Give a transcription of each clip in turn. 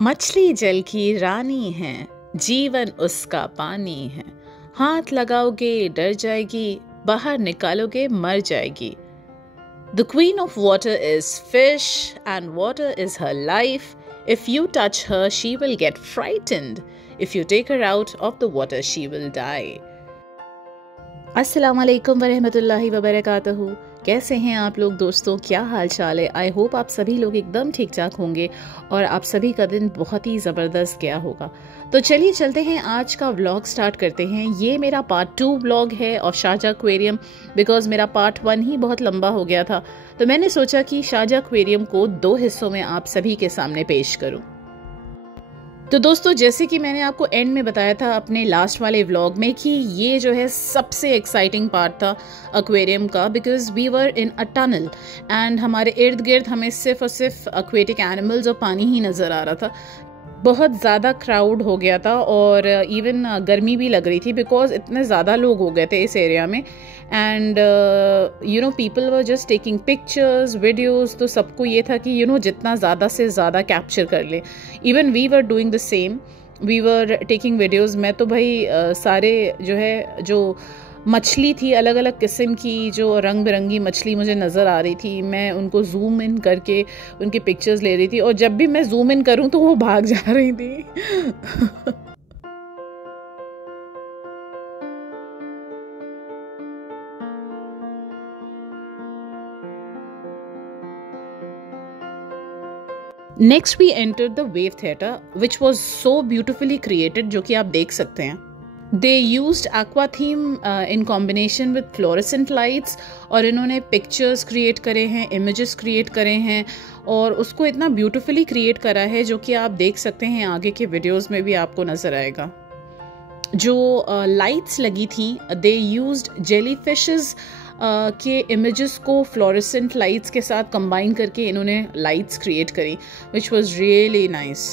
मछली जल की रानी है, जीवन उसका पानी है। हाथ लगाओगे डर जाएगी, बाहर निकालोगे मर जाएगी। The queen of water is fish and water is her life. If you touch her, she will get frightened. If you take her out of the water, she will die. अस्सलाम वालेकुम वरहमतुल्लाहि वबरकातुहू। कैसे हैं आप लोग दोस्तों, क्या हाल चाल है। आई होप आप सभी लोग एकदम ठीक ठाक होंगे और आप सभी का दिन बहुत ही ज़बरदस्त गया होगा। तो चलिए चलते हैं, आज का व्लॉग स्टार्ट करते हैं। ये मेरा पार्ट 2 व्लॉग है और शारजा एक्वेरियम, बिकॉज मेरा पार्ट 1 ही बहुत लंबा हो गया था, तो मैंने सोचा कि शारजा एक्वेरियम को 2 हिस्सों में आप सभी के सामने पेश करूं। तो दोस्तों, जैसे कि मैंने आपको एंड में बताया था अपने लास्ट वाले व्लॉग में कि ये जो है सबसे एक्साइटिंग पार्ट था एक्वेरियम का, because we were in a tunnel and हमारे इर्द गिर्द हमें सिर्फ और सिर्फ एक्वेटिक एनिमल्स और पानी ही नज़र आ रहा था। बहुत ज़्यादा क्राउड हो गया था और इवन गर्मी भी लग रही थी, बिकॉज इतने ज़्यादा लोग हो गए थे इस एरिया में। And people were just taking pictures videos. तो सबको ये था कि जितना ज़्यादा से ज़्यादा कैप्चर कर ले। Even we were doing the same, we were taking videos. मैं तो भाई सारे जो मछली थी, अलग अलग किस्म की जो रंग बिरंगी मछली मुझे नज़र आ रही थी, मैं उनको जूम इन करके उनकी पिक्चर्स ले रही थी। और जब भी मैं जूम इन करूं तो वो भाग जा रही थी। Next we entered the wave theatre which was so beautifully created, जो कि आप देख सकते हैं। They used aqua theme in combination with fluorescent lights, और इन्होंने पिक्चर्स क्रिएट करे हैं, इमेजेस क्रिएट करे हैं और उसको इतना ब्यूटिफुली क्रिएट करा है, जो कि आप देख सकते हैं आगे के वीडियोस में भी आपको नज़र आएगा। जो लाइट्स लगी थी, दे यूज्ड जेली फिशेस के इमेजेस को फ्लोरेसेंट लाइट्स के साथ कंबाइन करके इन्होंने लाइट्स क्रिएट करी, विच वॉज रियली नाइस।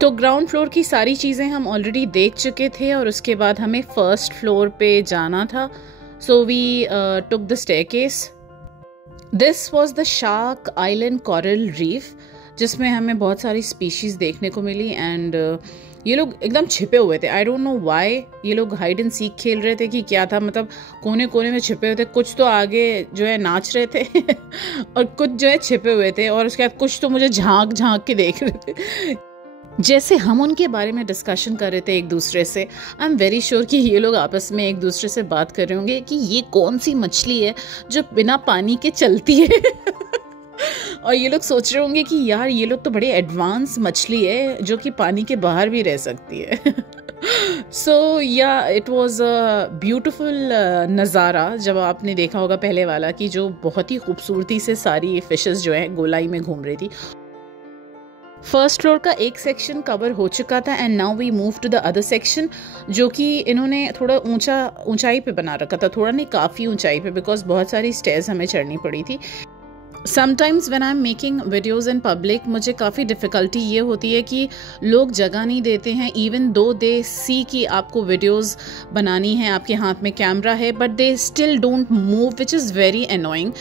तो ग्राउंड फ्लोर की सारी चीज़ें हम ऑलरेडी देख चुके थे और उसके बाद हमें फर्स्ट फ्लोर पे जाना था। So we took the staircase. This was the shark island coral reef, जिसमें हमें बहुत सारी स्पीशीज देखने को मिली। एंड ये लोग एकदम छिपे हुए थे। आई डोंट नो व्हाई ये लोग हाइड एंड सीक खेल रहे थे कि क्या था, मतलब कोने कोने में छिपे हुए थे। कुछ तो आगे जो है नाच रहे थे और कुछ जो है छिपे हुए थे, और उसके बाद कुछ तो मुझे झांक झांक के देख रहे थे, जैसे हम उनके बारे में डिस्कशन कर रहे थे एक दूसरे से। आई एम वेरी श्योर कि ये लोग आपस में एक दूसरे से बात कर रहे होंगे कि ये कौन सी मछली है जो बिना पानी के चलती है। और ये लोग सोच रहे होंगे कि यार ये लोग तो बड़े एडवांस मछली है जो कि पानी के बाहर भी रह सकती है। सो या इट वॉज अ ब्यूटिफुल नज़ारा, जब आपने देखा होगा पहले वाला कि जो बहुत ही खूबसूरती से सारी फिशेस जो है गोलाई में घूम रही थी। फर्स्ट फ्लोर का एक सेक्शन कवर हो चुका था and now we move to the other section, जो कि इन्होंने थोड़ा ऊंचाई पे बना रखा था। थोड़ा नहीं, काफ़ी ऊंचाई पे, बिकॉज बहुत सारी स्टेयर्स हमें चढ़नी पड़ी थी। Sometimes when I am making videos in public, मुझे काफ़ी डिफ़िकल्टी ये होती है कि लोग जगह नहीं देते हैं, इवन दो दे सी कि आपको वीडियोज़ बनानी है, आपके हाथ में कैमरा है, but they still don't move, which is very annoying.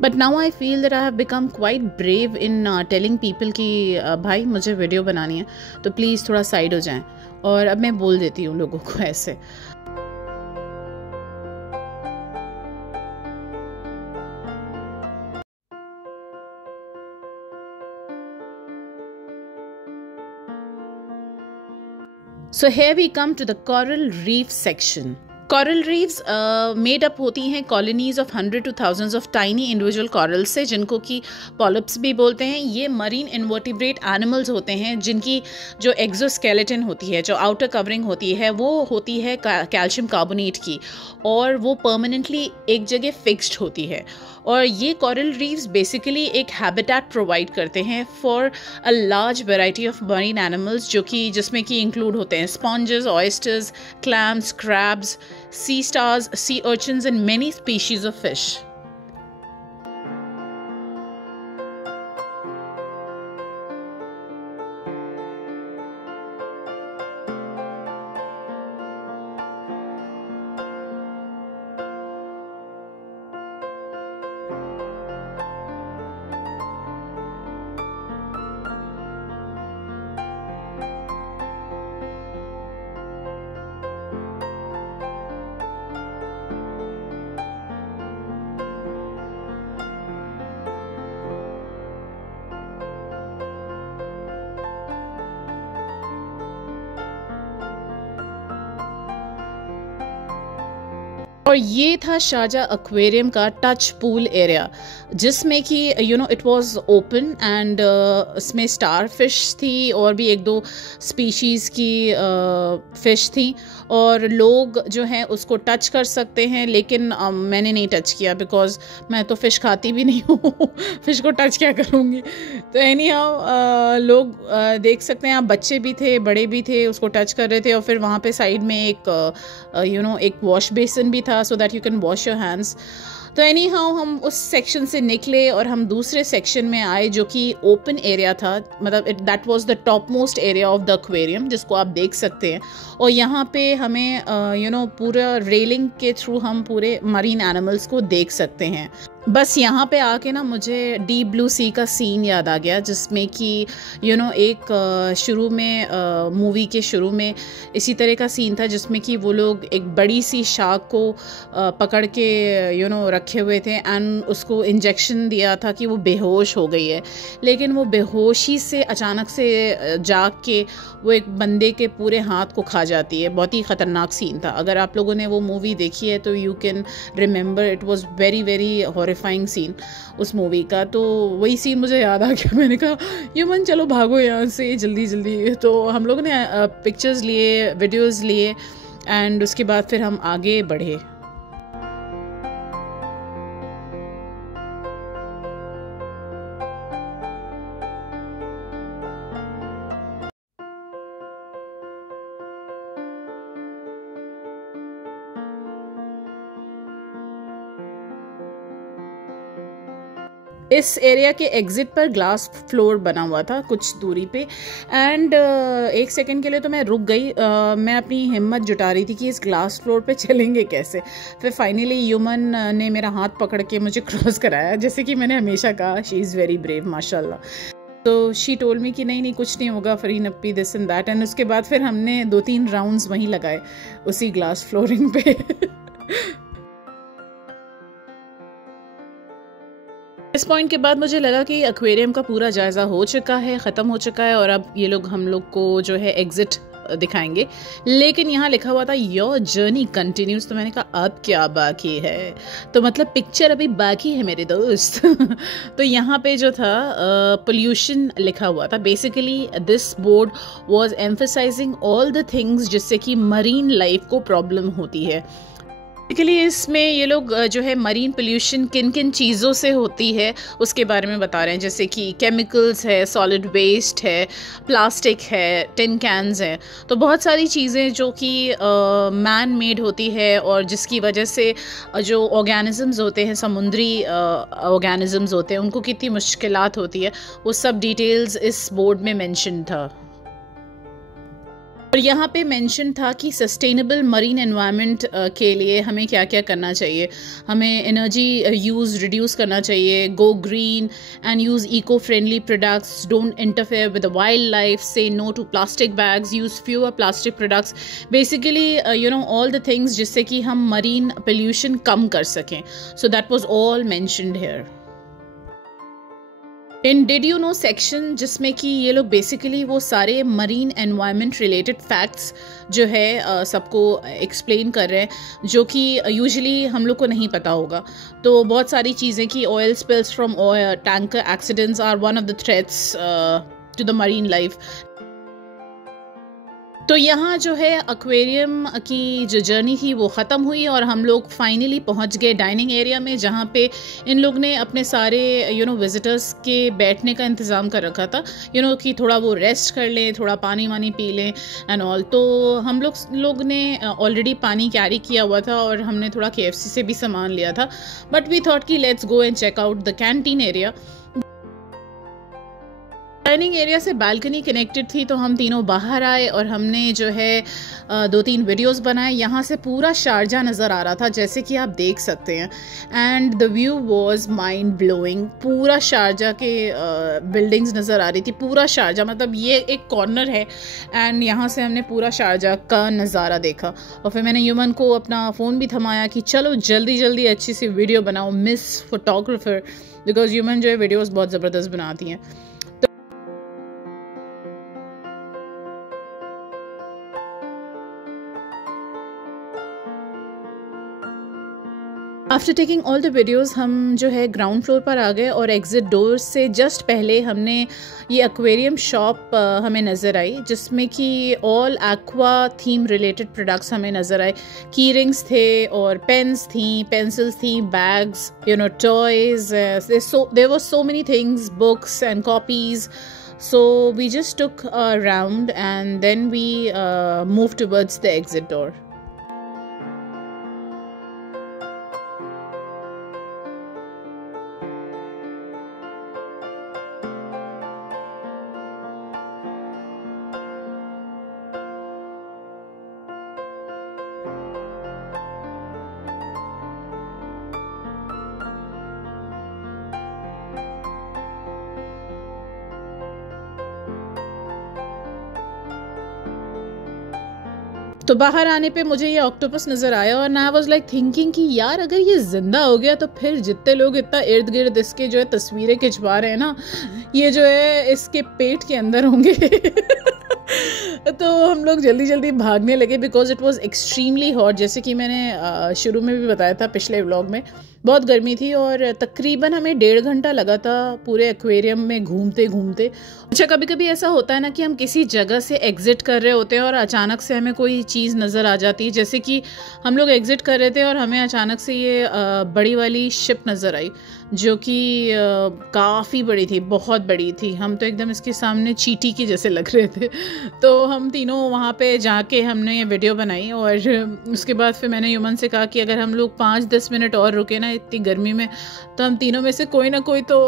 But now I feel that I have become quite brave in telling people कि भाई मुझे वीडियो बनानी है तो प्लीज़ थोड़ा साइड हो जाएं। और अब मैं बोल देती हूँ लोगों को ऐसे। So here we come to the coral reef section. Coral reefs made up होती हैं colonies of 100 to thousands of tiny individual corals से, जिनको कि पॉलिप्स भी बोलते हैं। ये मरीन इन्वर्टिब्रेट एनिमल्स होते हैं जिनकी जो एक्सोस्केलेटन होती है, जो आउटर कवरिंग होती है, वो होती है कैल्शियम कार्बोनेट की, और वो परमानेंटली एक जगह फिक्स्ड होती है। और ये कॉरल रीव्स बेसिकली एक हैबिटेट प्रोवाइड करते हैं for a large variety of marine animals, जिसमें कि इंक्लूड होते हैं sponges, oysters, clams, crabs, sea stars, sea urchins, and many species of fish. और ये था शारजा एक्वेरियम का टच पूल एरिया, जिसमें कि इट वाज ओपन एंड इसमें स्टार फिश थी और भी एक दो स्पीशीज़ की फ़िश थी, और लोग जो हैं उसको टच कर सकते हैं। लेकिन मैंने नहीं टच किया बिकॉज़ मैं तो फ़िश खाती भी नहीं हूँ फ़िश को टच क्या करूँगी। तो एनी हाउ लोग देख सकते हैं, आप बच्चे भी थे, बड़े भी थे, उसको टच कर रहे थे। और फिर वहाँ पे साइड में एक वॉश बेसिन भी था, so that you can wash your hands. तो एनी हाउ हम उस सेक्शन से निकले और हम दूसरे सेक्शन में आए जो कि ओपन एरिया था, मतलब that was the top most area of the aquarium, जिसको आप देख सकते हैं। और यहाँ पे हमें पूरा रेलिंग के थ्रू हम पूरे मरीन एनिमल्स को देख सकते हैं। बस यहाँ पे आके ना मुझे डीप ब्लू सी का सीन याद आ गया, जिसमें कि एक शुरू में मूवी के शुरू में इसी तरह का सीन था, जिसमें कि वो लोग एक बड़ी सी शार्क को पकड़ के रखे हुए थे एंड उसको इंजेक्शन दिया था कि वो बेहोश हो गई है। लेकिन वो बेहोशी से अचानक से जाग के वो एक बंदे के पूरे हाथ को खा जाती है। बहुत ही ख़तरनाक सीन था। अगर आप लोगों ने वो मूवी देखी है तो you can remember, it was very very horrifying scene उस मूवी का। तो वही सीन मुझे याद आ गया। मैंने कहा यमन चलो भागो यहाँ से जल्दी जल्दी। तो हम लोगों ने पिक्चर्स लिए, वीडियोज़ लिए एंड उसके बाद फिर हम आगे बढ़े। इस एरिया के एग्जिट पर ग्लास फ्लोर बना हुआ था कुछ दूरी पे एंड एक सेकंड के लिए तो मैं रुक गई। मैं अपनी हिम्मत जुटा रही थी कि इस ग्लास फ्लोर पे चलेंगे कैसे। फिर फाइनली ह्यूमन ने मेरा हाथ पकड़ के मुझे क्रॉस कराया, जैसे कि मैंने हमेशा कहा शी इज़ वेरी ब्रेव माशाल्लाह। तो शी टोल्ड मी कि नहीं कुछ नहीं होगा, Fareen अप्पी this and that. And उसके बाद फिर हमने 2-3 राउंड्स वहीं लगाए उसी ग्लास फ्लोरिंग पे। इस पॉइंट के बाद मुझे लगा कि एक्वेरियम का पूरा जायज़ा हो चुका है, ख़त्म हो चुका है, और अब ये लोग हम लोग को जो है एग्ज़िट दिखाएंगे। लेकिन यहाँ लिखा हुआ था योर जर्नी कंटिन्यूज। तो मैंने कहा अब क्या बाकी है, तो मतलब पिक्चर अभी बाकी है मेरे दोस्त। तो यहाँ पे जो था पोल्यूशन लिखा हुआ था। Basically this board was emphasising all the things जिससे कि मरीन लाइफ को प्रॉब्लम होती है। बेसिकली इसमें ये लोग जो है मरीन पोल्यूशन किन किन चीज़ों से होती है उसके बारे में बता रहे हैं, जैसे कि केमिकल्स है, सॉलिड वेस्ट है, प्लास्टिक है, टिन कैन्स हैं। तो बहुत सारी चीज़ें जो कि मैन मेड होती है और जिसकी वजह से जो ऑर्गेनिज़म्स होते हैं, समुद्री ऑर्गेनिज़म्स होते हैं, उनको कितनी मुश्किलात होती है, वो सब डिटेल्स इस बोर्ड में मेंशन था। और यहाँ पे मेंशन था कि सस्टेनेबल मरीन एनवायरनमेंट के लिए हमें क्या क्या करना चाहिए। हमें एनर्जी यूज़ रिड्यूस करना चाहिए, go green and use eco friendly products, don't interfere with the wildlife, say no to plastic bags, use fewer plastic products. Basically all the things जिससे कि हम मरीन पोल्यूशन कम कर सकें। So that was all mentioned here. In did you know section, जिसमें कि ये लोग बेसिकली वो सारे मरीन एनवायरनमेंट रिलेटेड फैक्ट्स जो है सबको एक्सप्लेन कर रहे हैं, जो कि यूजुअली हम लोग को नहीं पता होगा। तो बहुत सारी चीज़ें कि oil spills from tanker accidents are one of the threats to the marine life. तो यहाँ जो है एक्वेरियम की जो जर्नी थी वो ख़त्म हुई और हम लोग फाइनली पहुँच गए डाइनिंग एरिया में, जहाँ पे इन लोग ने अपने सारे विज़िटर्स के बैठने का इंतज़ाम कर रखा था, कि थोड़ा वो रेस्ट कर लें, थोड़ा पानी वानी पी लें एंड ऑल। तो हम लोग ने ऑलरेडी पानी कैरी किया हुआ था और हमने थोड़ा KFC से भी सामान लिया था, बट वी थॉट कि let's go and check out the canteen area. Dining area से बालकनी कनेक्टेड थी, तो हम तीनों बाहर आए और हमने जो है 2-3 वीडियोस बनाए। यहाँ से पूरा शारजा नज़र आ रहा था, जैसे कि आप देख सकते हैं, and the view was mind blowing. पूरा शारजा के बिल्डिंग्स नज़र आ रही थी, पूरा शारजा, मतलब ये एक कॉर्नर है एंड यहाँ से हमने पूरा शारजा का नज़ारा देखा। और फिर मैंने युमन को अपना फ़ोन भी थमाया कि चलो जल्दी जल्दी अच्छी सी वीडियो बनाओ, मिस फोटोग्राफर, बिकॉज युमन जो है वीडियोज़ बहुत ज़बरदस्त बनाती हैं। After taking all the videos हम जो है ग्राउंड फ्लोर पर आ गए और एग्ज़िट डोर से जस्ट पहले हमने ये एक्वेरियम शॉप हमें नज़र आई, जिसमें कि all aqua theme related products हमें नज़र आए। की रिंग्स थे और पेन्स थी, पेंसिल्स थी, bags, toys, there were so many things, books and copies. So we just took a round and then we moved towards the exit door. तो बाहर आने पे मुझे ये ऑक्टोपस नज़र आया और आई वाज लाइक थिंकिंग कि यार अगर ये ज़िंदा हो गया तो फिर जितने लोग इतना इर्द गिर्द इसके जो है तस्वीरें खिंचवा रहे हैं ना, ये जो है इसके पेट के अंदर होंगे। तो हम लोग जल्दी जल्दी भागने लगे because it was extremely hot. जैसे कि मैंने शुरू में भी बताया था पिछले व्लॉग में, बहुत गर्मी थी और तकरीबन हमें 1.5 घंटा लगा था पूरे एक्वेरियम में घूमते घूमते। अच्छा, कभी कभी ऐसा होता है ना कि हम किसी जगह से एग्ज़िट कर रहे होते हैं और अचानक से हमें कोई चीज़ नज़र आ जाती है। जैसे कि हम लोग एग्ज़िट कर रहे थे और हमें अचानक से ये बड़ी वाली शिप नज़र आई, जो कि काफ़ी बड़ी थी, बहुत बड़ी थी। हम तो एकदम इसके सामने चींटी के जैसे लग रहे थे। तो हम तीनों वहाँ पे जाके हमने ये वीडियो बनाई और उसके बाद फिर मैंने युमन से कहा कि अगर हम लोग 5-10 मिनट और रुके ना इतनी गर्मी में, तो हम तीनों में से कोई ना कोई तो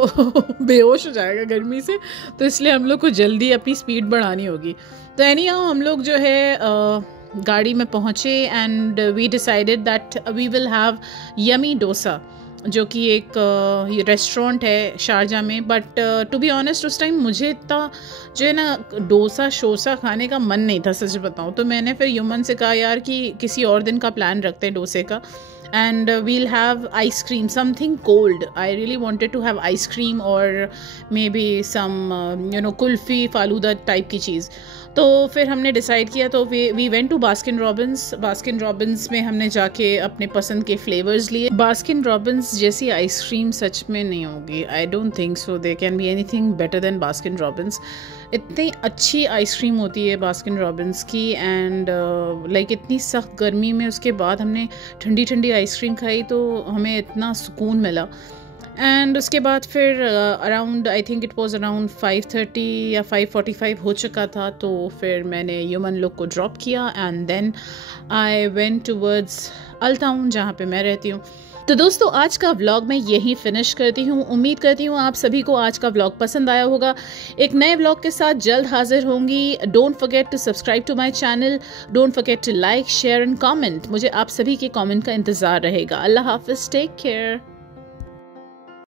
बेहोश हो जाएगा गर्मी से। तो इसलिए हम लोग को जल्दी अपनी स्पीड बढ़ानी होगी। तो एनीहाउ हम लोग जो है गाड़ी में पहुँचे and we decided that we will have yummy dosa, जो कि एक रेस्टोरेंट है शारजा में। बट टू बी ऑनेस्ट उस टाइम मुझे इतना जो है ना डोसा शोसा खाने का मन नहीं था, सच बताऊँ तो। मैंने फिर युमन से कहा यार कि किसी और दिन का प्लान रखते हैं डोसे का, and we'll have ice cream, something cold. I really wanted to have ice cream or maybe some kulfi falooda type की चीज़। तो फिर हमने डिसाइड किया, तो we went to Baskin Robbins. Baskin Robbins में हमने जाके अपने पसंद के फ्लेवर्स लिए। बास्किन रॉबिन्स जैसी आइसक्रीम सच में नहीं होगी, I don't think so there can be anything better than Baskin Robbins. इतनी अच्छी आइसक्रीम होती है बास्किन रॉबिन्स की, एंड लाइक इतनी सख्त गर्मी में उसके बाद हमने ठंडी ठंडी आइसक्रीम खाई तो हमें इतना सुकून मिला। एंड उसके बाद फिर around I think it was around 5:30 या 5:45 हो चुका था। तो फिर मैंने युमन लोग को ड्रॉप किया and then I went towards Al Town, जहाँ पे मैं रहती हूँ। तो दोस्तों आज का व्लॉग मैं यहीं फिनिश करती हूँ। उम्मीद करती हूँ आप सभी को आज का व्लॉग पसंद आया होगा। एक नए व्लॉग के साथ जल्द हाजिर होंगी। Don't forget to subscribe to my channel, don't forget to like, share and comment. मुझे आप सभी के कमेंट का इंतजार रहेगा। अल्लाह हाफिज, टेक केयर।